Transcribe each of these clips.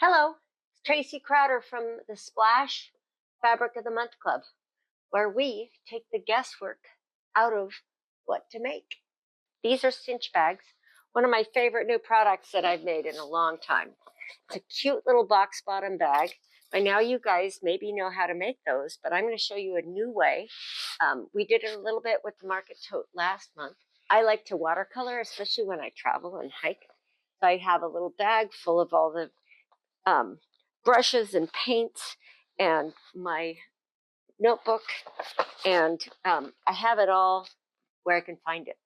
Hello, it's Tracy Crowder from the Splash Fabric of the Month Club, where we take the guesswork out of what to make. These are cinch bags, one of my favorite new products that I've made in a long time. It's a cute little box bottom bag. By now you guys maybe know how to make those, but I'm going to show you a new way. We did it a little bit with the market tote last month. I like to watercolor, especially when I travel and hike. So I have a little bag full of all the brushes and paints and my notebook, and I have it all where I can find it.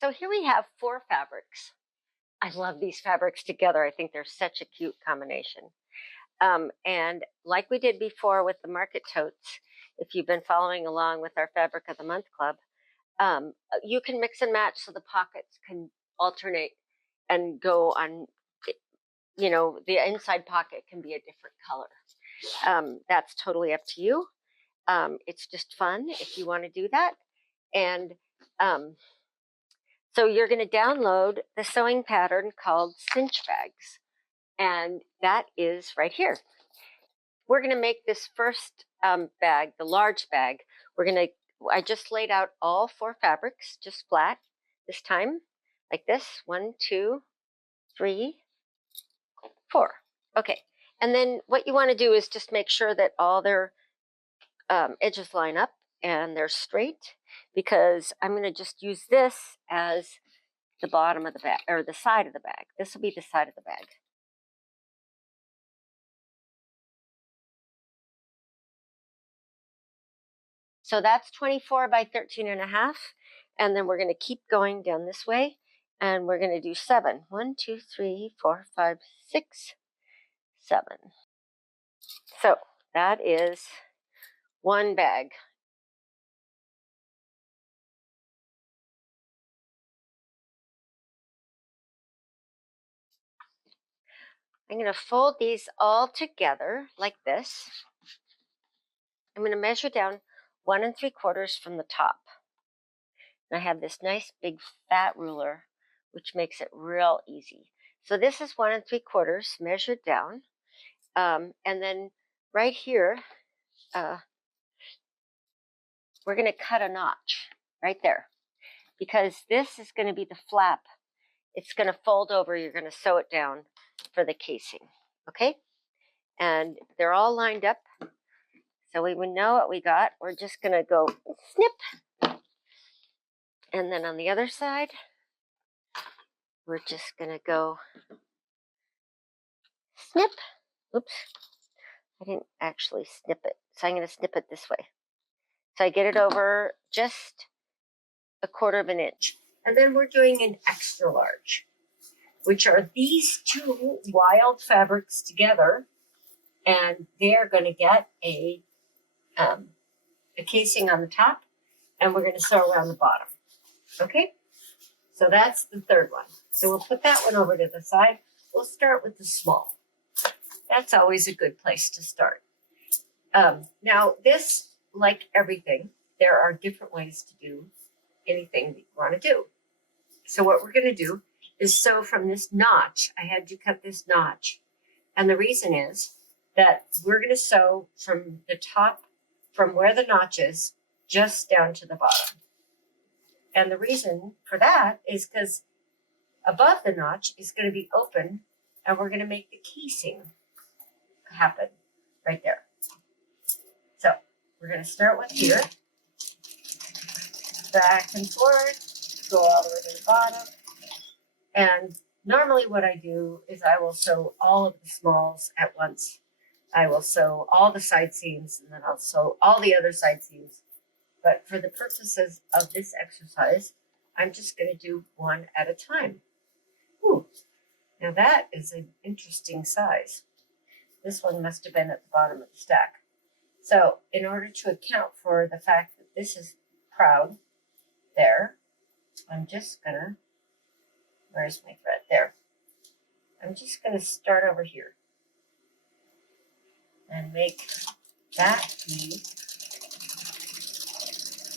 So here we have 4 fabrics. I love these fabrics together. I think they're such a cute combination. And like we did before with the market totes, if you've been following along with our Fabric of the Month Club, you can mix and match so the pockets can alternate and go on. You know, the inside pocket can be a different color. That's totally up to you. It's just fun if you want to do that. And so you're going to download the sewing pattern called Cinch bags. And that is right here. We're going to make this first bag, the large bag. I just laid out all 4 fabrics, just flat this time, like this. 1, 2, 3, 4. Okay, and then what you want to do is just make sure that all their edges line up and they're straight, because I'm going to just use this as the bottom of the bag, or the side of the bag. This will be the side of the bag. So that's 24 by 13 and a half, and then we're going to keep going down this way, and we're going to do 7. 1, 2, 3, 4, 5, 6, 7. So that is one bag. I'm going to fold these all together like this. I'm going to measure down 1 3/4 from the top. And I have this nice big fat ruler, which makes it real easy. So this is 1 3/4 measured down. And then right here, we're going to cut a notch right there, because this is going to be the flap. It's going to fold over. You're going to sew it down for the casing. Okay? And they're all lined up. So we know what we got. We're just going to go snip. And then on the other side, we're just going to go snip. Oops. I didn't actually snip it. So I'm going to snip it this way. So I get it over just 1/4 inch. And then we're doing an extra large, which are these 2 wild fabrics together. And they're going to get a casing on the top, and we're going to sew around the bottom. Okay? So that's the 3rd one. So we'll put that one over to the side. We'll start with the small. That's always a good place to start. Now this, like everything, there are different ways to do anything that you want to do. So what we're going to do is sew from this notch. I had you cut this notch. And the reason is that we're going to sew from the top, from where the notch is, just down to the bottom. And the reason for that is because above the notch is going to be open, and we're going to make the casing happen right there. So we're going to start with here, back and forward, go all the way to the bottom. And normally what I do is I will sew all of the smalls at once. I will sew all the side seams, and then I'll sew all the other side seams. But for the purposes of this exercise, I'm just going to do one at a time. Ooh, now that is an interesting size. This one must have been at the bottom of the stack. So in order to account for the fact that this is proud there, I'm just going to, where's my thread? There. I'm just going to start over here and make that be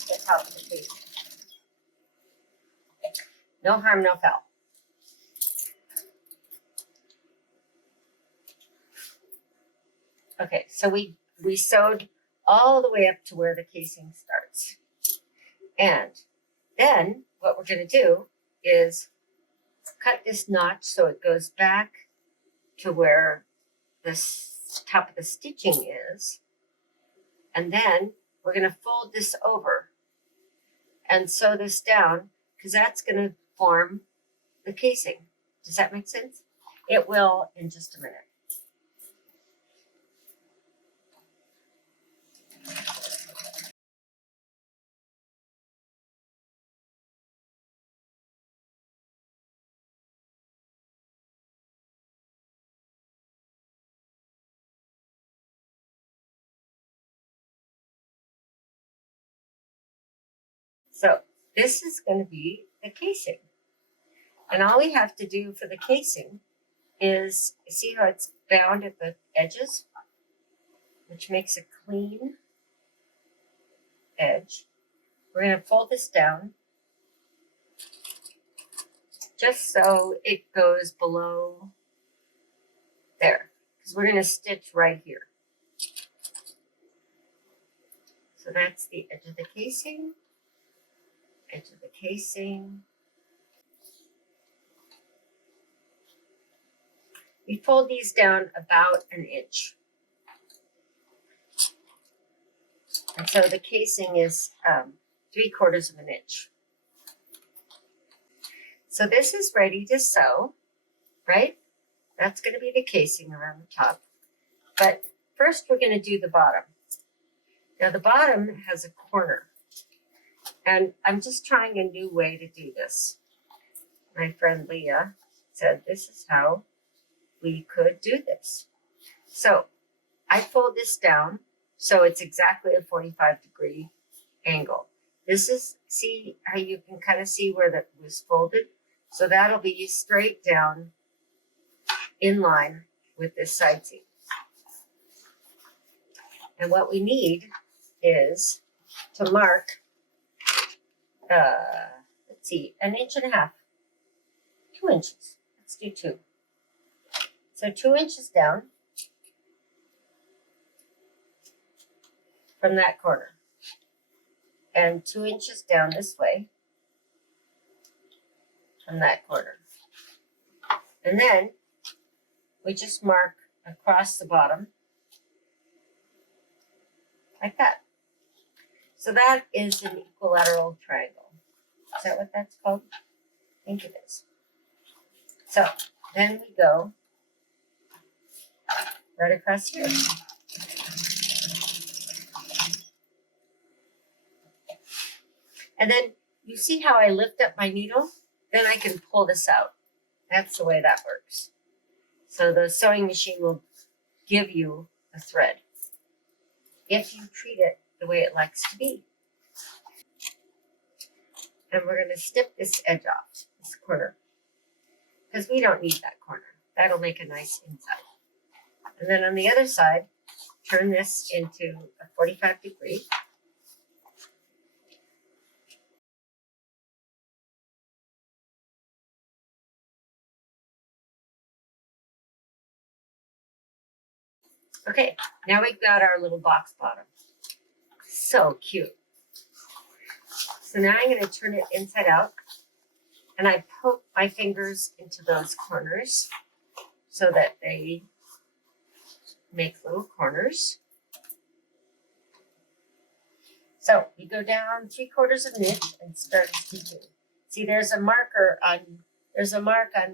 the top of the case. No harm, no foul. Okay, so we sewed all the way up to where the casing starts. And then what we're going to do is cut this notch so it goes back to where the top of the stitching is. And then we're going to fold this over and sew this down because that's going to form the casing. Does that make sense? It will in just a minute. So this is going to be the casing. And all we have to do for the casing is, see how it's bound at the edges, which makes a clean edge. We're going to fold this down just so it goes below there, because we're going to stitch right here. So that's the edge of the casing, edge of the casing. We fold these down about an inch. And so the casing is 3/4 of an inch. So this is ready to sew, right? That's going to be the casing around the top. But first we're going to do the bottom. Now the bottom has a corner. And I'm just trying a new way to do this. My friend Leah said this is how we could do this. So I fold this down so it's exactly a 45-degree angle. This is, see how you can kind of see where that was folded? So that'll be straight down in line with this side seam. And what we need is to mark, let's see, 1.5 inches, 2 inches. Let's do 2. So 2 inches down from that corner, and 2 inches down this way from that corner. And then we just mark across the bottom like that. So that is an equilateral triangle. Is that what that's called? I think it is. So then we go right across here. And then you see how I lift up my needle? Then I can pull this out. That's the way that works. So the sewing machine will give you a thread if you treat it the way it likes to be. And we're going to snip this edge off, this corner, because we don't need that corner. That'll make a nice inside. And then on the other side, turn this into a 45-degree. Okay, now we've got our little box bottom. So cute. So now I'm going to turn it inside out, and I poke my fingers into those corners so that they make little corners. So we go down 3/4 of an inch and start stitching. See, there's a mark on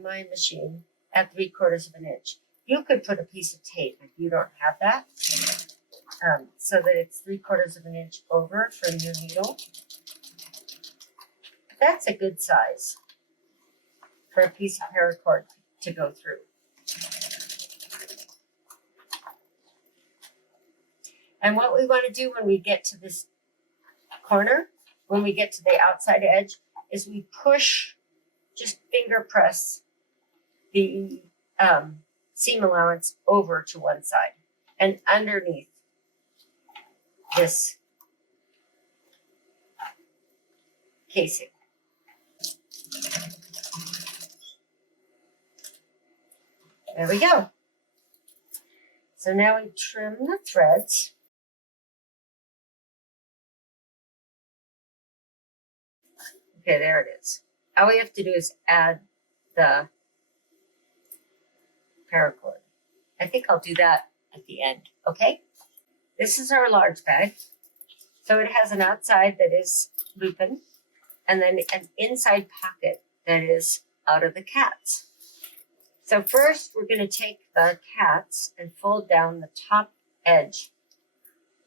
my machine at 3/4 of an inch. You could put a piece of tape if you don't have that, so that it's 3/4 of an inch over from your needle. That's a good size for a piece of paracord to go through. And what we want to do when we get to this corner, when we get to the outside edge, is we push, just finger press the seam allowance over to one side and underneath this casing. There we go. So now we trim the threads. Okay, there it is. All we have to do is add the paracord. I think I'll do that at the end, okay? This is our large bag. So it has an outside that is looping and then an inside pocket that is out of the cats. So first we're going to take the cats and fold down the top edge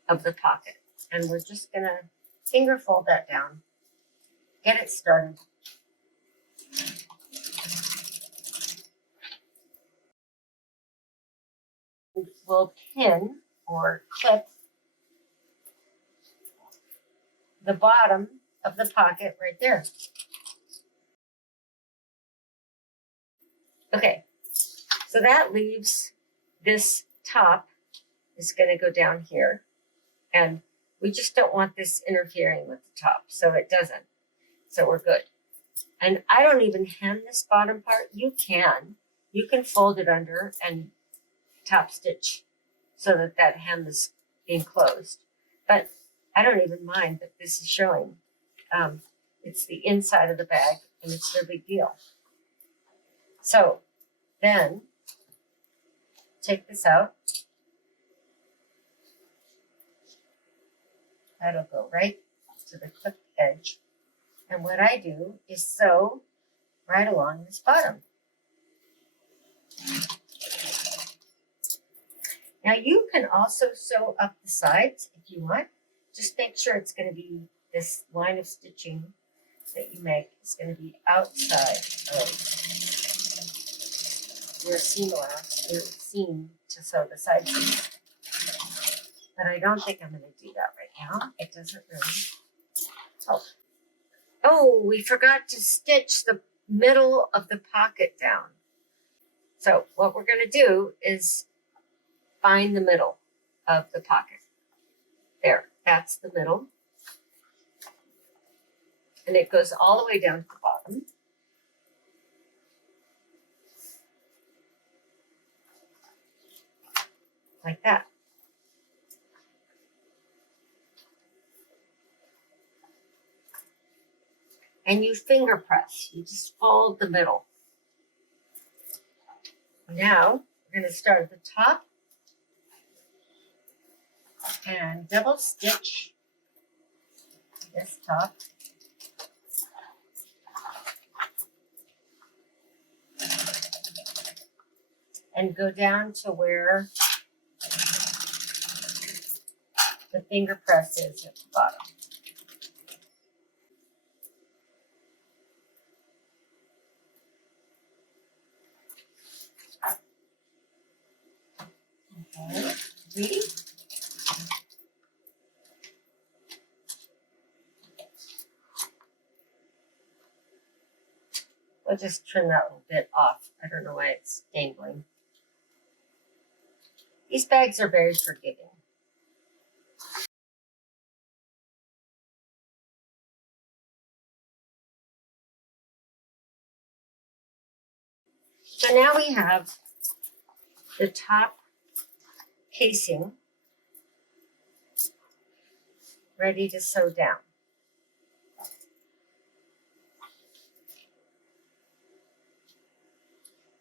of the pocket. And we're just going to finger fold that down, get it started. We'll pin or clip the bottom of the pocket right there. Okay, so that leaves this top is going to go down here, and we just don't want this interfering with the top, so it doesn't. So we're good. And I don't even hem this bottom part. You can fold it under and top stitch so that that hem is enclosed. But I don't even mind that this is showing. It's the inside of the bag, and it's no big deal. So then take this out. That'll go right to the clipped edge. And what I do is sew right along this bottom. Now you can also sew up the sides if you want. Just make sure it's going to be this line of stitching that you make is going to be outside of your seam allowance, your seam to sew the side seam. But I don't think I'm going to do that right now. It doesn't really. Oh, we forgot to stitch the middle of the pocket down. So what we're going to do is find the middle of the pocket. There, that's the middle. And it goes all the way down to the bottom. Like that. And you finger press. You just fold the middle. Now, we're going to start at the top and double stitch this top. And go down to where the finger press is at the bottom. Okay, ready? We'll just trim that little bit off. I don't know why it's dangling. These bags are very forgiving. So now we have the top casing ready to sew down.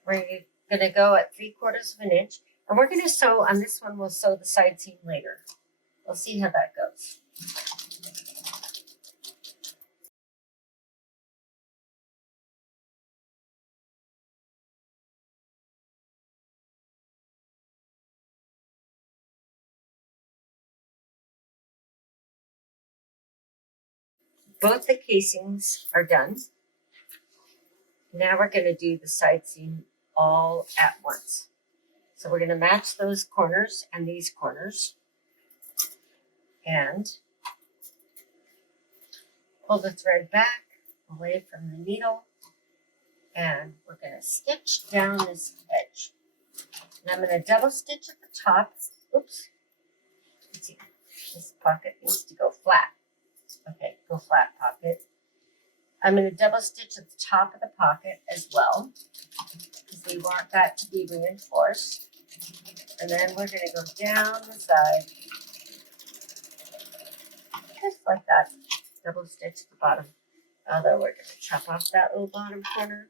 We're going to go at 3/4 of an inch, and we're going to sew on this one. We'll sew the side seam later. We'll see how that goes. Both the casings are done. Now we're going to do the side seam all at once. So we're going to match those corners and these corners and pull the thread back away from the needle, and we're going to stitch down this edge. And I'm going to double stitch at the top. Oops. Let's see. This pocket needs to go flat. Okay, go flat pocket. I'm going to double stitch at the top of the pocket as well, because we want that to be reinforced. And then we're going to go down the side, just like that. Double stitch the bottom. Although we're going to chop off that little bottom corner.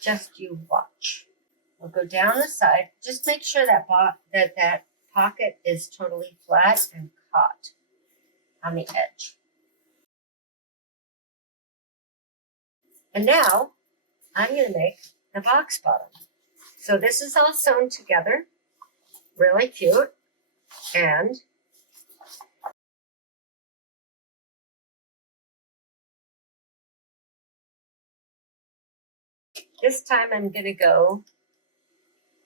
Just you watch. We'll go down the side. Just make sure that that pocket is totally flat and caught on the edge. And now I'm going to make the box bottom. So this is all sewn together, really cute. And this time I'm going to go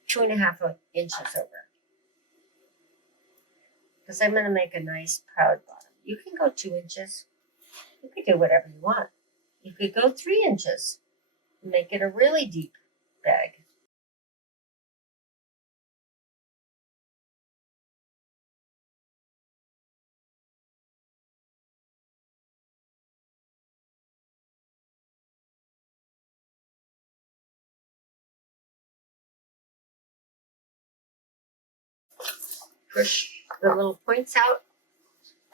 2.5 inches over. Because I'm going to make a nice proud bottom. You can go 2 inches. You can do whatever you want. You could go 3 inches and make it a really deep bag. Push the little points out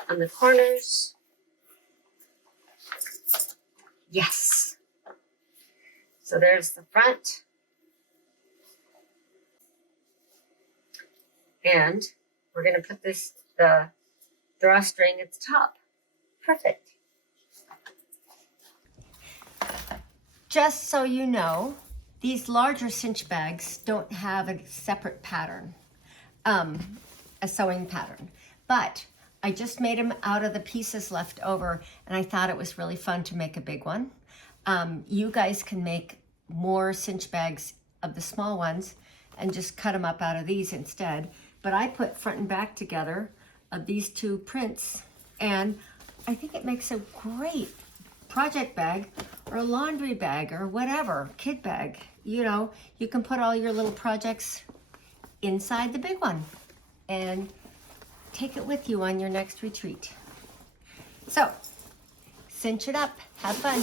on the corners. Yes. So there's the front. And we're going to put the drawstring at the top. Perfect. Just so you know, these larger cinch bags don't have a separate pattern, a sewing pattern. But I just made them out of the pieces left over, and I thought it was really fun to make a big one. You guys can make more cinch bags of the small ones and just cut them up out of these instead. But I put front and back together of these two prints, and I think it makes a great project bag or a laundry bag or whatever, kid bag. You know, you can put all your little projects inside the big one and take it with you on your next retreat. So, cinch it up, have fun.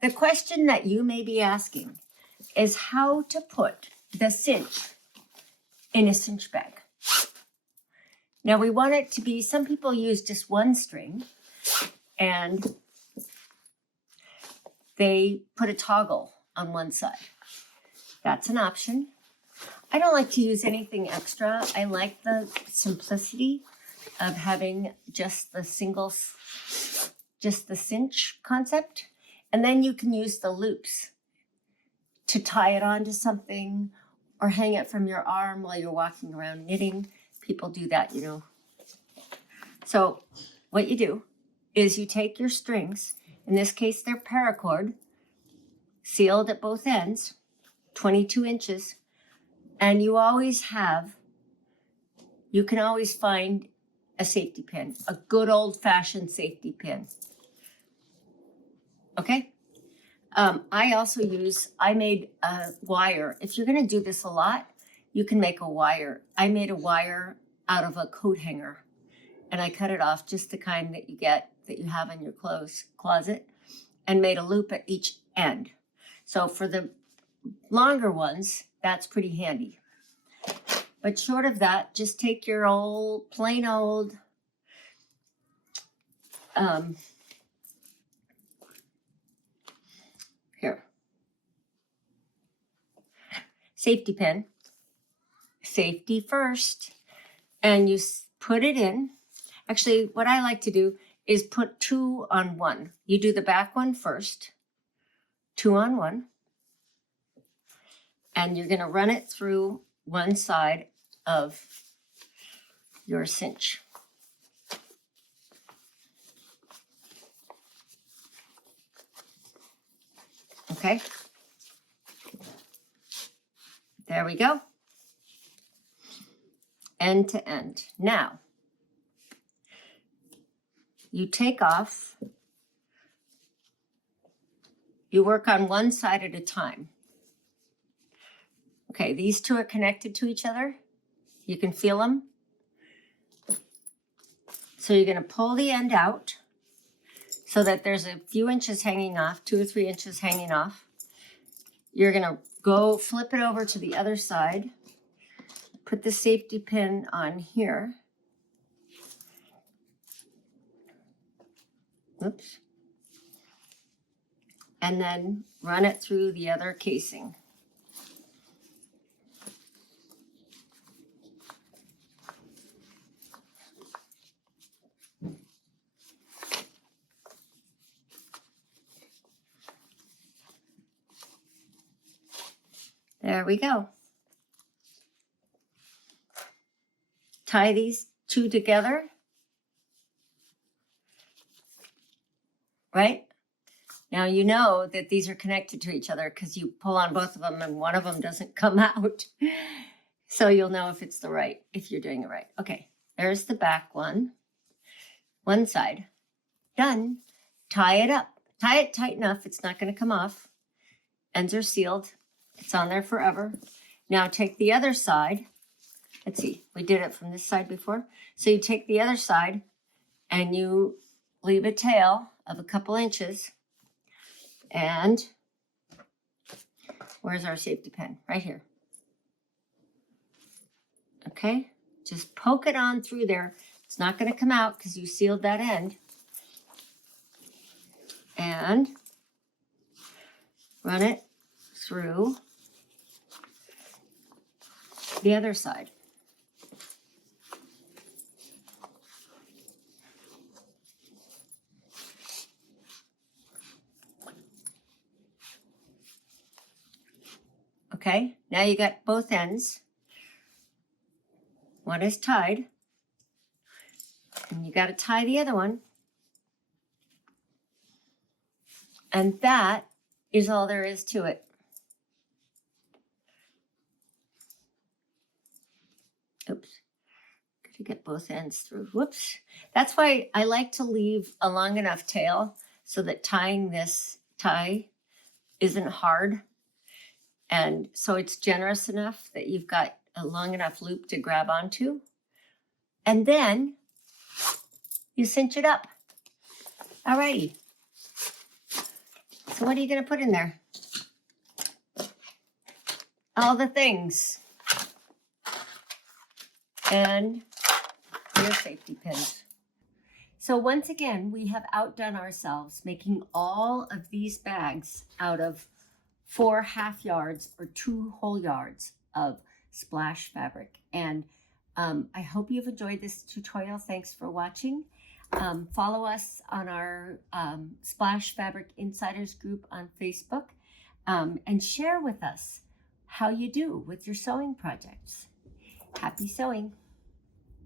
The question that you may be asking is how to put the cinch in a cinch bag. Now we want it to be, some people use just one string and they put a toggle on one side. That's an option. I don't like to use anything extra. I like the simplicity of having just the cinch concept. And then you can use the loops to tie it onto something or hang it from your arm while you're walking around knitting. People do that, you know. So what you do is you take your strings, in this case they're paracord, sealed at both ends, 22 inches, and you can always find a safety pin, a good old-fashioned safety pin. Okay? I made a wire. If you're going to do this a lot, you can make a wire. I made a wire out of a coat hanger, and I cut it off, just the kind that you have in your clothes closet, and made a loop at each end. So for the longer ones, that's pretty handy. But short of that, just take your plain old safety pin, safety first, and you put it in. Actually, what I like to do is put 2 on 1. You do the back one first, 2 on 1, and you're going to run it through one side of your cinch. Okay? There we go. End to end. Now, you take off, you work on one side at a time. Okay, these two are connected to each other. You can feel them. So you're going to pull the end out so that there's a few inches hanging off, 2 or 3 inches hanging off. You're going to go flip it over to the other side. Put the safety pin on here. Oops. And then run it through the other casing. There we go. Tie these two together, right? Now you know that these are connected to each other because you pull on both of them and one of them doesn't come out. So you'll know if you're doing it right. Okay, there's the back one side. Done. Tie it up. Tie it tight enough, it's not going to come off. Ends are sealed. It's on there forever. Now take the other side. Let's see, we did it from this side before. So you take the other side and you leave a tail of a couple inches. And where's our safety pin? Right here. Okay, just poke it on through there. It's not going to come out because you sealed that end. And run it through the other side. Okay, now you got both ends. One is tied, and you got to tie the other one. And that is all there is to it. Oops, got to get both ends through. Whoops. That's why I like to leave a long enough tail so that tying this tie isn't hard. And so it's generous enough that you've got a long enough loop to grab onto. And then you cinch it up. All righty. So what are you going to put in there? All the things. And your safety pins. So once again, we have outdone ourselves making all of these bags out of 4 half yards or 2 whole yards of splash fabric. And I hope you've enjoyed this tutorial. Thanks for watching. Follow us on our Splash Fabric Insiders group on Facebook, and share with us how you do with your sewing projects. Happy sewing!